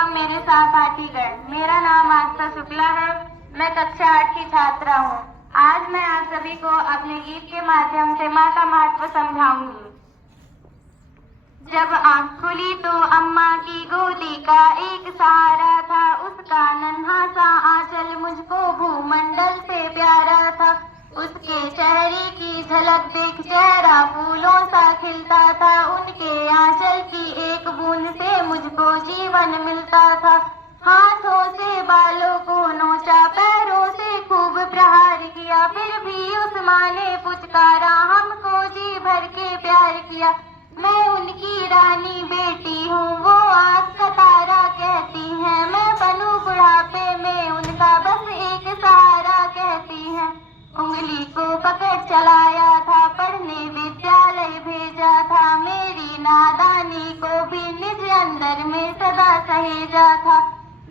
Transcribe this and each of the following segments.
एवं मेरे सहपाठीगण, मेरा नाम आस्था शुक्ला है। मैं कक्षा 8 की छात्रा हूँ। आज मैं आप सभी को अपने गीत के माध्यम से माँ का महत्व समझाऊंगी। जब आँख खुली तो अम्मा की गोदी का एक सहारा था, उसका नन्हा सा आंचल मुझको भूमंडल से प्यारा था। उसके चेहरे की झलक देख चेहरा फूलों सा खिलता था, उनके आंचल की एक बूंद से मुझको जीवन मिलता था। हाथों से बालों को नोचा, पैरों से खूब प्रहार किया, फिर भी उस माँ ने पुचकारा, हमको जी भर के प्यार किया। मैं उनकी रानी बेटी हूँ, वो आँख का तारा कहती हैं, मैं बनूं बुढ़ापे में उनका बस एक सहारा कहती हैं। उंगली को पकड़ चलाया था, पढ़ने विद्यालय भेजा था, मेरी नादानी को भी निज अंदर में सदा सहेजा था।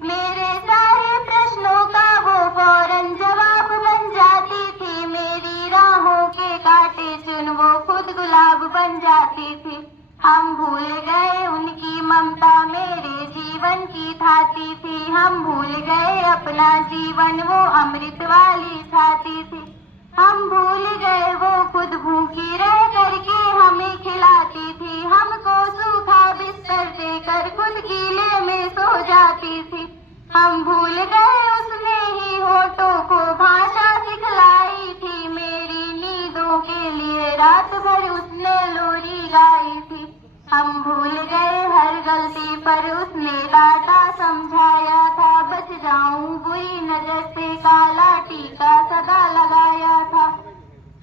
मेरे सारे प्रश्नों का वो फौरन जवाब बन जाती थी, मेरी राहों के कांटे चुन वो खुद गुलाब बन जाती थी। हम भूल गए उनकी ममता मेरे जीवन की थाती थी, हम भूल गए अपना जीवन वो अमृत वाली छाती थी। हम भूल गए वो खुद भूखी रह करके हमें खिलाती थी, हमको सूखा बिस्तर देकर खुद गीले में सो जाती थी। हम भूल गए उसने ही होठों को भाषा सिखलाई थी, मेरी नींदों के लिए रात भर उसने लोरी गाई थी। हम भूल गए हर गलती पर उसने डांटा समझाया था, बच जाऊं बुरी नजर से काला टीका सदा लगाया था।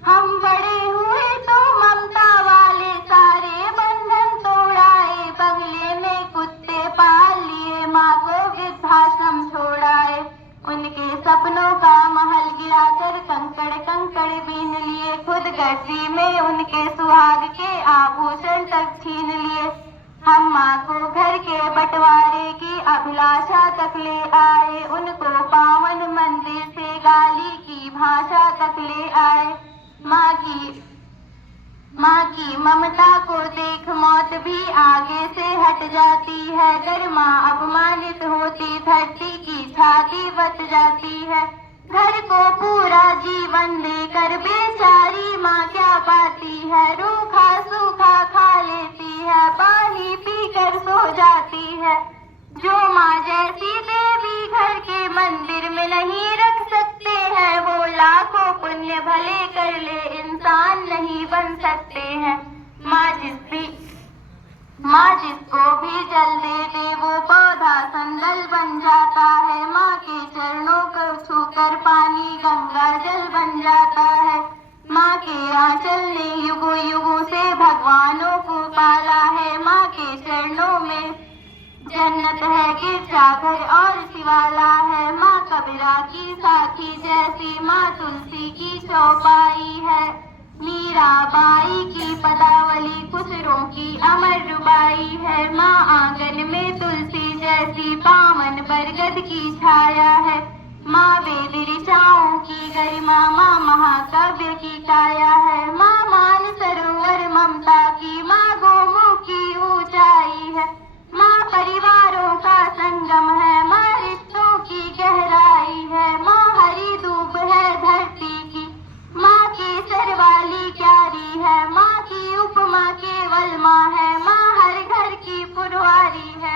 हम बड़े हुए तो ममता वाले सारे बंधन तोड़ाए, बंगले में कुत्ते पाल लिए, माँ को वृद्धाश्रम छोड़ाए। उनके सपनों का महल गिराकर कंकड़ कंकड़ बीन लिए, खुद गठरी में उनके सुहाग के आभूषण तक छीन लिए। हम माँ को घर के बंटवारे की अभिलाषा तक ले आए, उनको पावन मंदिर से गाली की भाषा तक ले आए। माँ की ममता को देख मौत भी आगे से हट जाती है, अगर माँ अपमानित होती धरती की छाती बच जाती है। घर को पूरा जीवन देकर बेचारी माँ क्या पाती है, रूखा सूखा खा लेती है, पानी पीकर सो जाती है। जो माँ जैसी देवी घर के मंदिर में नहीं रख सकते हैं, वो लाखों पुण्य भले कर ले इंसान नहीं बन सकते हैं। माँ जिसको भी जल दे दे वो पौधा संदल बन जाता है, माँ के चरणों को छूकर पानी गंगा जल बन जाता है। माँ के आंचल ने युगों युगों से भगवानों को पाला है, माँ के चरणों में जन्नत है गिरजाघर और शिवाला है। माँ कबीरा की साथी जैसी माँ तुलसी की चौपाई है, मीराबाई की पदावली खुसरों की अमर रुबाई है। माँ आंगन में तुलसी जैसी पावन बरगद की छाया है, माँ वेद ऋचाओं की गरिमा, माँ महाकाव्य की काया है। माँ मान सरोवर ममता की, माँ गोमुख की ऊंचाई है, माँ परिवारों का संगम है, माँ रिश्तों की गहराई है। माँ हरी धूप है धरती की, माँ केसर वाली क्यारी है, माँ की उपमा केवल माँ है, माँ हर घर की पुरवारी है।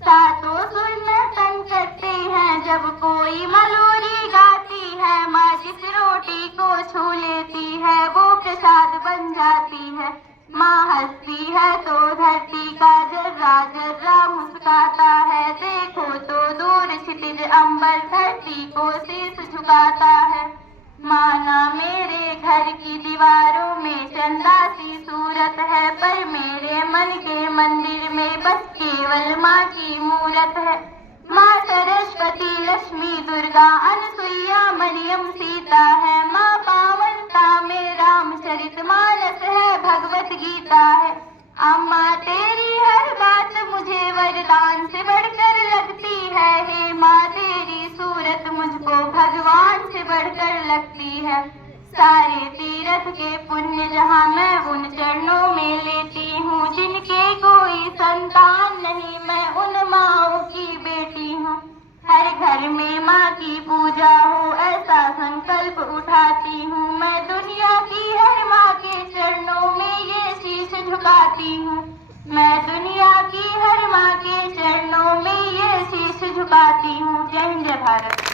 सातों सुर में तन करते हैं जब कोई मलोरी गाती है, माँ जिस रोटी को छू लेती है वो प्रसाद बन जाती है। माँ हंसती है तो धरती का जर्रा जर्रा मुस्काता है, देखो तो दूर क्षितिज अंबर धरती को शीश झुकाता है। माना मेरे घर की दीवारों में चंदा सी सूरत है, पर मेरे मन के मंदिर में बस केवल माँ की मूरत है। माँ सरस्वती लक्ष्मी दुर्गा अनसुईया मरियम सीता है, माँ पावनता में रामचरितमानस है भगवत गीता है। अम्मा तेरी हर बात मुझे वरदान से बढ़कर लगती है, हे माँ तेरी सूरत मुझको भगवान से बढ़कर लगती है। सारे तीर्थ के पुण्य जहाँ मैं उन चरणों में लेती हूँ, जिनके कोई संतान नहीं मैं उन माँओं की गाती हूँ जय हिंद जय भारत।